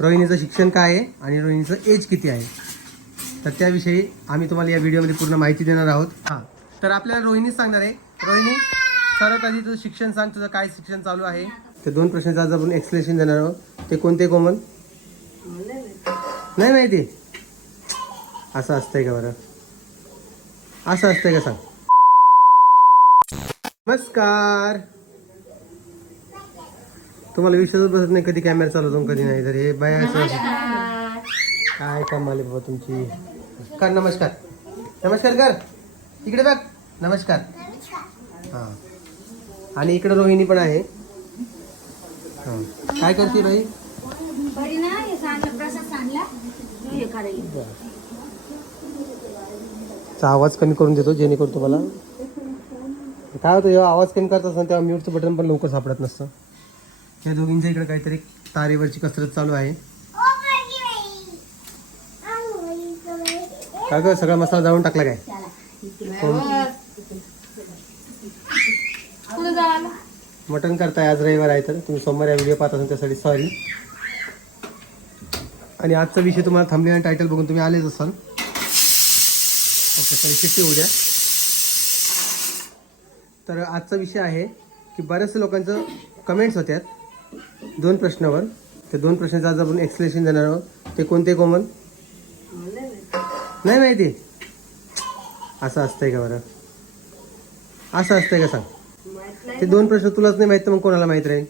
रोहिणीचं शिक्षण काय आहे आणि रोहिणीचं एज किती आहे? तर त्याविषयी आम्ही तुम्हाला या व्हिडिओमध्ये पूर्ण माहिती देणार आहोत. हां. तर आपल्याला रोहिणीच सांगणार आहे. रोहिणी सर्वात आधी तुझं शिक्षण सांग तुझं काय शिक्षण चालू आहे? ते दोन प्रश्नाचं आज आपण एक्सप्लेनेशन देणार आहोत. ते कोणते कोमल नाही माहिती. असं असतंय का बरं? असं असतंय का सांग? नमस्कार. तुम्हाला विश्वासच बसत नाही कधी कॅमेरा चालवतो कधी नाही तर हे बाय असं काय कमाल आहे बाबा तुमची. कर नमस्कार. नमस्कार कर. इकडे बघ. नमस्कार. हां. आणि इकडे रोहिणी पण आहे. हां. काय करते बाई? आवाज कमी करून देतो जेणेकरून तुम्हाला. काय होतं जेव्हा आवाज कमी करत असताना तेव्हा म्यूटचं बटन पण लवकर सापडत नसतं. या दोघींच्या इकडे काहीतरी तारेवरची कसरत चालू आहे. काय गं सगळा मसाला जाळून टाकला काय? जायला मटण करताय आज रविवार आहे तर तुम्ही सोमवार या व्हिडिओ पाहत असाल त्यासाठी सॉरी आणि आजचा विषय तुम्हाला थांबलेला टायटल बघून तुम्ही आलेच असाल. ओके तरी शिट्टी होऊ द्या. तर आजचा विषय आहे की बऱ्याचशा लोकांचं कमेंट्स होत्यात. दोन प्रश्नावर. ते दोन प्रश्नाचं आज आपण एक्सप्लेनेशन देणार आहोत. ते कोणते कोमल नाही माहिती. असं असतंय का बरं? असं असतंय का सांग? ते दोन प्रश्न तुलाच नाही माहीत मग कोणाला माहीत राहील?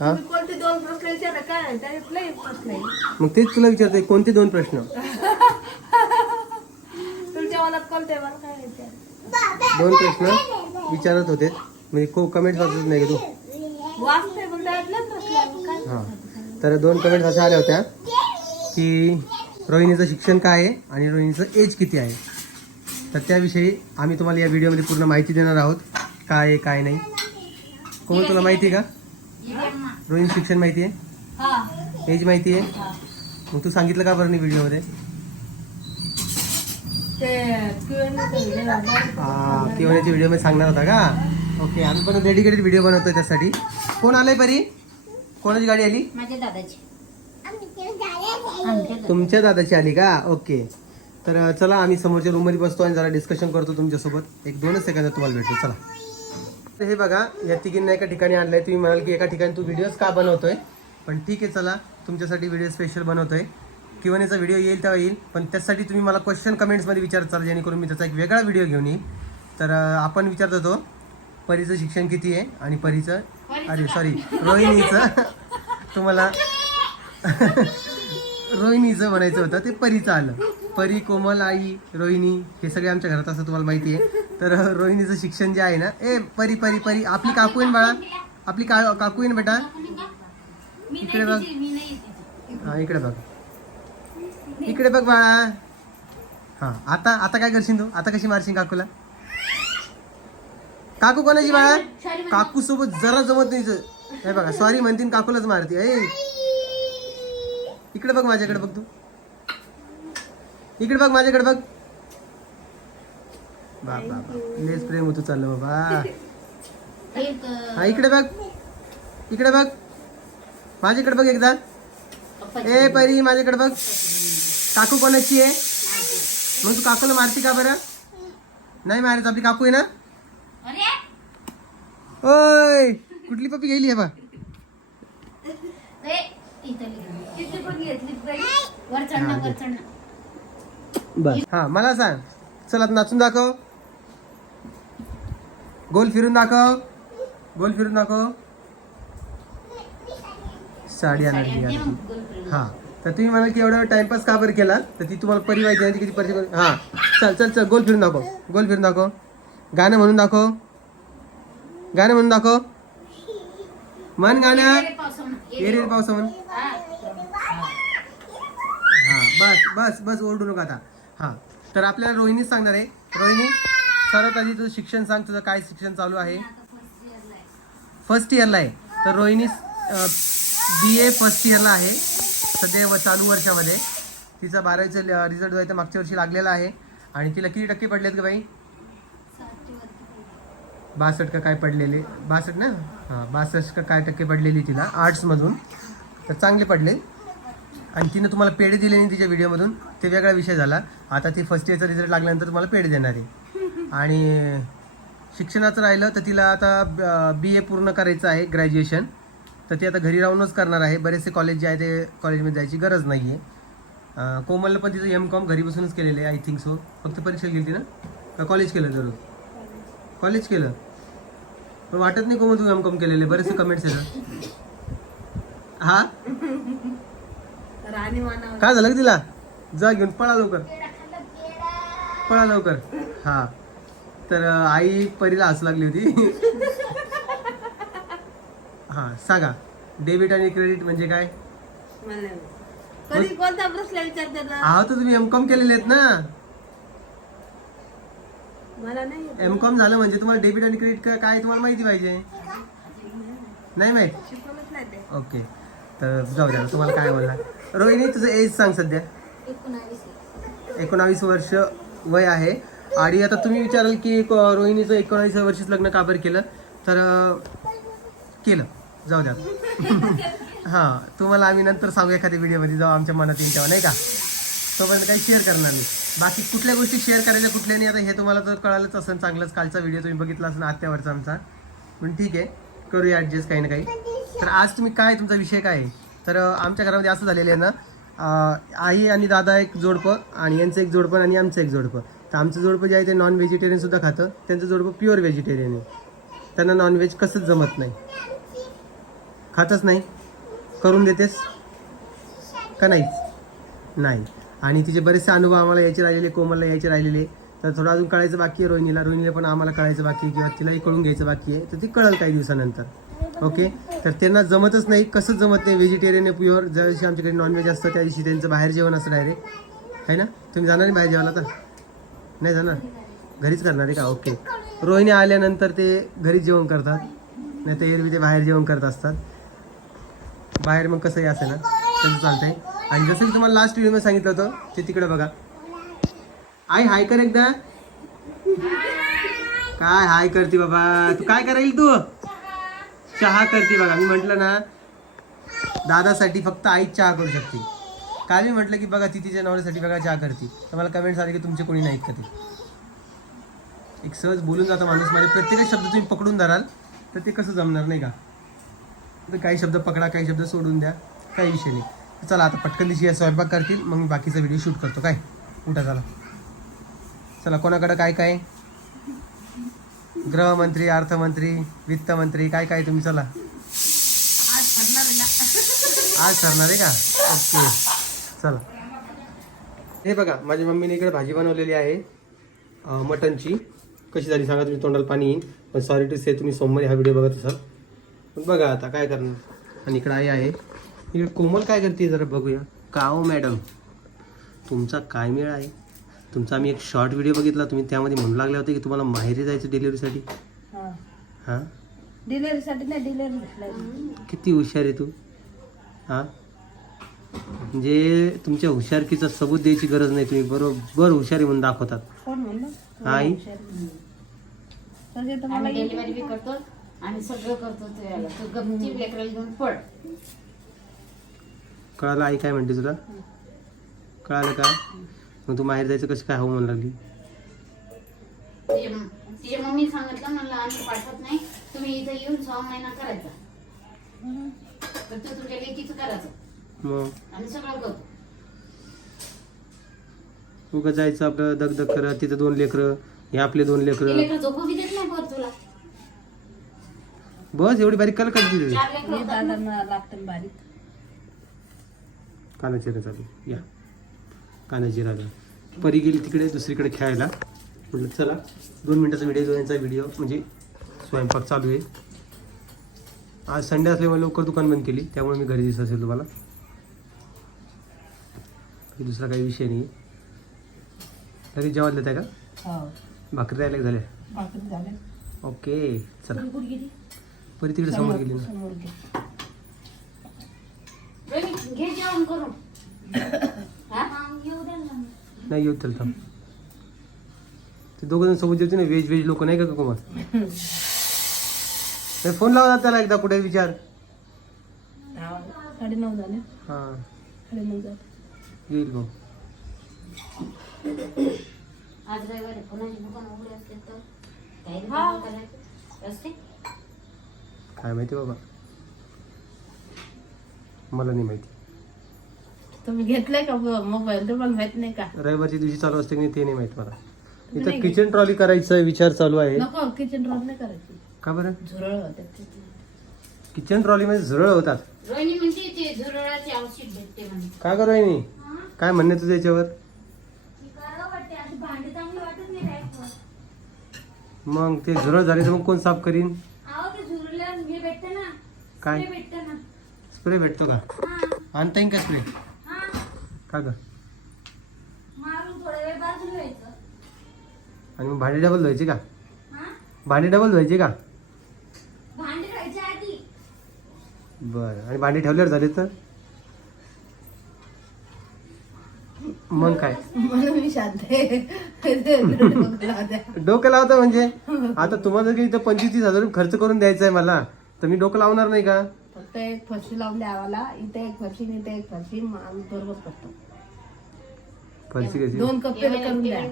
हा मग तेच तुला विचारतोय कोणते दोन प्रश्न? दोन प्रश्न? विचारत होते. म्हणजे को कमेंट वाचत नाही का तू? वाचते त्यातलाच काय. हां. तर दोन कमेंट्स अशा आल्या होत्या की रोहिणीचं शिक्षण काय आहे आणि रोहिणीचं एज किती आहे? तर त्याविषयी आम्ही तुम्हाला या व्हिडिओमध्ये पूर्ण माहिती देणार आहोत. काय आहे काय नाही. कोण तुला माहिती आहे का? रोहिणी शिक्षण माहिती आहे? हा. एज माहिती आहे. मग तू सांगितलं का बरं नाही व्हिडिओमध्ये हे किंवा व्हिडिओमध्ये सांगणार होता का? ओके आम्ही पण डेडिकेटेड व्हिडिओ बनवतोय त्यासाठी. कोण आलंय परी? कोणाची गाडी आली? माझ्या दादाची. तुमच्या दादाची आली का? ओके. तर चला आम्ही समोरच्या रूममध्ये बसतो आणि जरा डिस्कशन करतो तुमच्यासोबत. एक दोनच सेकंदात तुम्हाला भेटतो चला. तर हे बघा या तिघींना एका ठिकाणी आणलंय. तुम्ही म्हणाल की एका ठिकाणी तू व्हिडिओज का बनवतोय? पण ठीक आहे चला. तुमच्यासाठी व्हिडिओ स्पेशल बनवतोय. किंवा याचा व्हिडिओ येईल तेव्हा येईल. पण त्यासाठी तुम्ही मला क्वेश्चन कमेंट्समध्ये विचारत चाल जेणेकरून मी त्याचा एक वेगळा व्हिडिओ घेऊन येईल. तर अं, आपण विचारत होतो परीचं शिक्षण किती आहे? आणि परीचं? अरे सॉरी रोहिणीचं. तुम्हाला रोहिणीचं म्हणायचं होतं ते परीचं आलं. परी कोमल आई रोहिणी हे सगळे आमच्या घरात असं तुम्हाला माहिती आहे. तर रोहिणीचं शिक्षण जे आहे ना ए परी परी परी. आपली काकू आहे ना बाळा? आपली का काकू आहे ना बेटा? इकडे बघ. हा इकडे बघ. इकडे बघ बाळा. हा आता आता काय करशील तू? आता कशी मारशील काकूला? काकू कोणाची बाळा? काकू सोबत जरा जमत नाही. हे बघा सॉरी म्हणतीन काकूलाच मारते. ए. इकडे बघ माझ्याकडे बघ तू. इकडे बघ माझ्याकडे बघ. बाप बाप बाप. लेच प्रेम होतो चाललं बाबा. हा इकडे बघ. इकडे बघ. माझ्याकडे बघ एकदा. ए परी माझ्याकडे बघ. काकू कोणाची आहे? मग तू काकूला मारती का बरं? नाही मारायचं आपली काकू आहे ना? ओय कुठली पप्पी गेली आहे बा? हा, बर हा मला सांग. चल नाचून दाखव. गोल फिरून दाखव. गोल फिरून दाखव. साडी आणली. हा. तर तुम्ही म्हणाल की एवढा टाइमपास का बरं केला तर ती तुम्हाला परी माहिती नाही ती किती परिचय हा. चल चल चल. गोल फिरून दाखव. गोल फिरून दाखव. गाणं म्हणून दाखव. गाणं म्हणून दाखव. म्हण गाणं. येरे पावसानं. येरे येरे पावसा म्हण हा. बस बस बस ओरडू नका आता. हा. तर आपल्याला रोहिणीच सांगणार आहे. रोहिणी सर्वात आधी तुझं शिक्षण सांग तुझं काय शिक्षण चालू आहे? फर्स्ट इयरला आहे. तर रोहिणी बी ए फर्स्ट इयरला आहे. सध्या व चालू वर्षामध्ये. तिचा बारावीचा रिझल्ट जो आहे तो मागच्या वर्षी लागलेला आहे. आणि तिला किती टक्के पडलेत का बाई? बासष्ट का काय पडलेले? बासष्ट ना? हां बासष्ट का काय टक्के पडलेली तिला? आर्ट्समधून तर चांगले पडले. आणि तिनं तुम्हाला पेढे दिले नाही तिच्या व्हिडिओमधून ते वेगळा विषय झाला. आता ती फर्स्ट इयरचा रिझल्ट लागल्यानंतर तुम्हाला पेढे देणार आहे. आणि शिक्षणाचं राहिलं तर तिला आता बी ए पूर्ण करायचं आहे ग्रॅज्युएशन तर ती आता घरी राहूनच करणार आहे. बरेचसे कॉलेज जे आहे ते कॉलेजमध्ये जायची गरज नाही आहे कोमलला पण तिचं एम कॉम घरी बसूनच केलेलं आहे आय थिंक सो फक्त परीक्षा गेली ना? का कॉलेज केलं जरूर? कॉलेज केलं? पण वाटत नाही कोमल तू एम कॉम केलेले बरेचसे कमेंट्स येतात हा? राणी मानव काय झालं तिला? जा घेऊन पळा लवकर. पळा लवकर. हा. तर आई परीला हसू लागली होती. हा सांगा. डेबिट आणि क्रेडिट म्हणजे काय? नाही. कधी कोणता प्रश्न विचारते हा तर तुम्ही एम कॉम केलेले आहेत ना. मला नाही येत. एम कॉम झालं म्हणजे तुम्हाला डेबिट आणि क्रेडिट काय काय तुम्हाला माहिती पाहिजे? नाही माहीत? शिकवलंच नाही ते ओके तर जाऊ द्या तुम्हाला काय म्हणणार रोहिणी तुझं एज सांग सध्या. एकोणावीस. वर्ष वय आहे. आणि आता तुम्ही विचाराल की क- रोहिणीचं एकोणावीस वर्षीच लग्न का बरं केलं? तर अं, केलं. जाऊ द्या. हां तुम्हाला आम्ही नंतर सांगू एखाद्या व्हिडिओमध्ये जाऊ आमच्या मनात येईल तेव्हा नाही का? तोपर्यंत काही शेअर करणार नाही. बाकी कुठल्या गोष्टी शेअर करायच्या कुठल्या नाही आता हे तुम्हाला तर कळालंच असेल चांगलंच कालचा व्हिडिओ तुम्ही बघितला असेल आत्यावरचा आमचा. पण ठीक आहे करूया ॲडजस्ट काही ना काही. तर आज तुम्ही काय तुमचा विषय काय आहे? तर आमच्या घरामध्ये असं झालेलं आहे ना आई आणि दादा एक जोडपं आणि यांचं एक जोडपं आणि आमचं एक जोडपं. तर आमचं जोडपं जे आहे ते नॉन व्हेजिटेरियनसुद्धा खातं त्यांचं जोडपं प्युअर व्हेजिटेरियन आहे. त्यांना नॉनव्हेज कसंच जमत नाही. खातच नाही. करून देतेस? का नाही? नाही. आणि तिचे बरेचसे अनुभव आम्हाला यायचे राहिलेले कोमलला यायचे राहिलेले. तर थोडं अजून कळायचं बाकी आहे रोहिणीला. रोहिणीला पण आम्हाला कळायचं बाकी आहे किंवा तिलाही कळून घ्यायचं बाकी आहे. तर ती कळेल काही दिवसानंतर. ओके तर त्यांना जमतच नाही कसं जमत नाही. व्हेजिटेरियन आहे प्युअर ज्या दिवशी आमच्याकडे नॉनव्हेज असतं त्या दिवशी त्यांचं बाहेर जेवण असतं डायरेक्ट आहे ना? तुम्ही जाणार नाही बाहेर जेवायला तर? नाही जाणार? घरीच करणार आहे का? ओके रोहिणी आल्यानंतर ते घरीच जेवण करतात. नाही तर एरवी ते बाहेर जेवण करत असतात. बाहेर मग कसंही असेल ना त्यांचं आहे आणि जसं की तुम्हाला लास्ट व्हिडिओ सांगितलं होतं ते तिकडे बघा. आई हाय कर एकदा. काय हाय करते बाबा? तू काय करायला तू? चहा करते बघा. मी म्हटलं ना दादासाठी फक्त आई चहा करू शकते. काय मी म्हटलं की बघा ती तिच्या नवऱ्यासाठी बघा चहा करते. तर मला कमेंट्स आले की तुमचे कोणी नाहीत का ते? एक सहज बोलून जातो माणूस. माझे प्रत्येक शब्द तुम्ही पकडून धराल तर ते कसं जमणार नाही का? तर काही शब्द पकडा काही शब्द सोडून द्या. काही विषय नाही. चला आता पटकन दिवशी स्वयंपाक करतील मग मी बाकीचा व्हिडिओ शूट करतो. काय? उठा चला. चला कोणाकडं काय काय? गृहमंत्री अर्थमंत्री वित्तमंत्री काय काय तुम्ही चला. आज ठरणार आहे का? ओके. चला. हे बघा माझ्या मम्मीने इकडे भाजी बनवलेली आहे मटनची. कशी झाली सांगा तुम्ही तोंडाला पाणी येईल पण सॉरी टू से तुम्ही सोमवारी हा व्हिडिओ बघत असाल. पण बघा आता काय करणार. आणि इकडे आई आहे. इकडे कोमल काय करते जरा बघूया. का हो मॅडम तुमचा काय मेळ आहे? तुमचा आम्ही एक शॉर्ट व्हिडिओ बघितला तुम्ही त्यामध्ये म्हणू लागले होते की तुम्हाला माहेरी जायचं डिलिव्हरीसाठी हा. हां? डिलिव्हरीसाठी नाही डिलिव्हरी किती हुशार आहे तू. हा? म्हणजे तुमच्या हुशारकीचा सबूत द्यायची गरज नाही तुम्ही बरोबर हुशारी म्हणून दाखवतात. आई? आम्ही येत डिलिव्हरी बी करतो आणि सगळं करतो तू गपची लेकराला घेऊन पड कळालं आई काय म्हणते तुला? कळालं का? मग तू माहेर जायचं कसं काय हो म्हणू लागली? तिच्या तिच्या मम्मी सांगितलं म्हणलं आम्ही पाठवत नाही. तुम्ही इथं येऊन सहा महिना करायचा. लेकीचं मग? आणि सगळं करतो. उगं जायचं आपलं दगदग करत तिथं दोन लेकरं हे आपले दोन ते लेकरं लेकरं झोपू बी देत नाही पर तुला. बस एवढी बारीक कल करते तुझी चार लेकरं होतात ना. दादांना लागतं बारीक. कानाची चालू या. कानाची राजा परी गेली तिकडे दुसरीकडे खेळायला. म्हटलं चला दोन मिनिटाचा व्हिडिओ यांचा व्हिडिओ म्हणजे स्वयंपाक चालू आहे. आज संडे असल्यामुळे लवकर दुकान बंद केली त्यामुळे मी घरी दिसत असेल तुम्हाला. दुसरा काही विषय नाही घरी जेवायला देत आहे का? हो. भाकरी का झाल्या. ओके चला. परी तिकडे समोर गेली ना. हा? द्या ना. नाही येऊ त्याला थांब. ते दोघं जण सोबत जेवते ना व्हेज व्हेज लोक नाही का कुमार? फोन लावला त्याला एकदा कुठे विचार? हा. साडे नऊ झाले. हा. साडे नऊ झाले. येईल भाऊ आज रविवारी कोणाची दुकान उघडे असते तर? काही हा. दुकान करायचं असते काय माहिती बाबा. मला नाही माहिती. तुम्ही घेतलंय का मोबाईल तुम्हाला माहीत नाही का? रविवारच्या दिवशी चालू असते की नाही ते नाही माहीत मला. इथं किचन ट्रॉली करायचा विचार चालू आहे. नको किचन रोड नाही करायची. का बरं? झुरळ किचन ट्रॉली मध्ये झुरळ होतात. रोहिणी म्हणते ते झुरळाचे औषध भेटते म्हणे. का करू आहे काय म्हणणे तुझं याच्यावर? भांडी चांगली वाटत नाही मग ते झुरळ झाले तर मग कोण साफ करीन? हे काय? भेटते ना. स्प्रे भेटतो का? आणता येईन का स्प्रे? का ग. मारून थोडा वेळ बाजूला व्हायचं आणि मग भांडी डबल धुवायची का? हा? भांडी डबल धुवायची का? भांडी आधी. बरं. आणि भांडी ठेवल्यावर झाले तर? मग काय? म्हणून मी शांत आहे. डोकं लावतं म्हणजे? आता तुम्हाला जर काही इथं पंचवीस तीस हजार रुपये खर्च करून द्यायचा आहे मला तर मी डोकं लावणार नाही का? फक्त एक फरशी लावून द्या आम्हाला इथे एक फरशी आणि इथे एक फरशी. आम्ही बरोबर करतो. फरशी कशी? दोन कप्पे करून द्या.